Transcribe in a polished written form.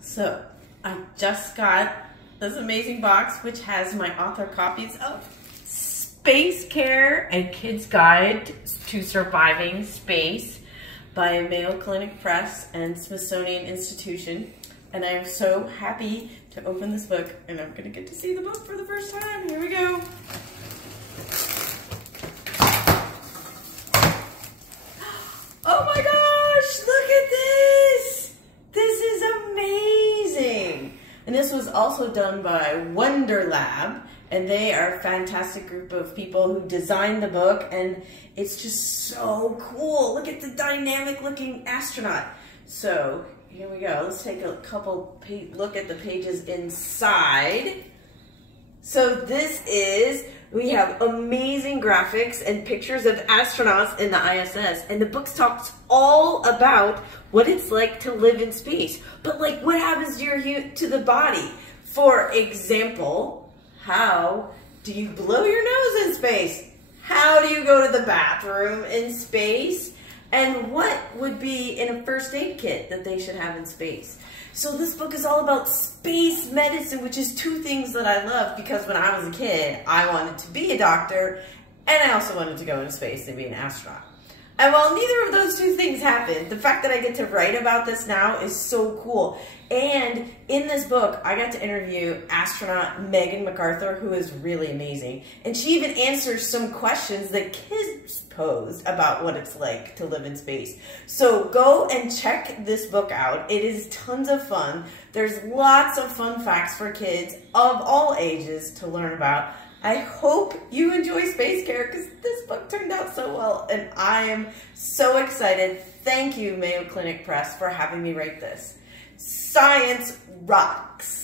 So I just got this amazing box which has my author copies of Spacecare, a Kid's Guide to Surviving Space by Mayo Clinic Press and Smithsonian Institution. And I am so happy to open this book, and I'm gonna get to see the book for the first time. Here we go. Oh my gosh, look at this! This is amazing! And this was also done by Wonder Lab, and they are a fantastic group of people who designed the book, and it's just so cool. Look at the dynamic looking astronaut. So here we go. Let's take a couple look at the pages inside. So this is, we have amazing graphics and pictures of astronauts in the ISS, and the book talks all about what it's like to live in space. But like, what happens to the body? For example, how do you blow your nose in space? How do you go to the bathroom in space? And what would be in a first aid kit that they should have in space? So this book is all about space medicine, which is two things that I love, because when I was a kid, I wanted to be a doctor, and I also wanted to go into space and be an astronaut. And while neither of those two things happened, the fact that I get to write about this now is so cool. And in this book, I got to interview astronaut Megan McArthur, who is really amazing. And she even answers some questions that kids posed about what it's like to live in space. So go and check this book out. It is tons of fun. There's lots of fun facts for kids of all ages to learn about. I hope you enjoy Spacecare, because this book turned out so well, and I am so excited. Thank you, Mayo Clinic Press, for having me write this. Science rocks!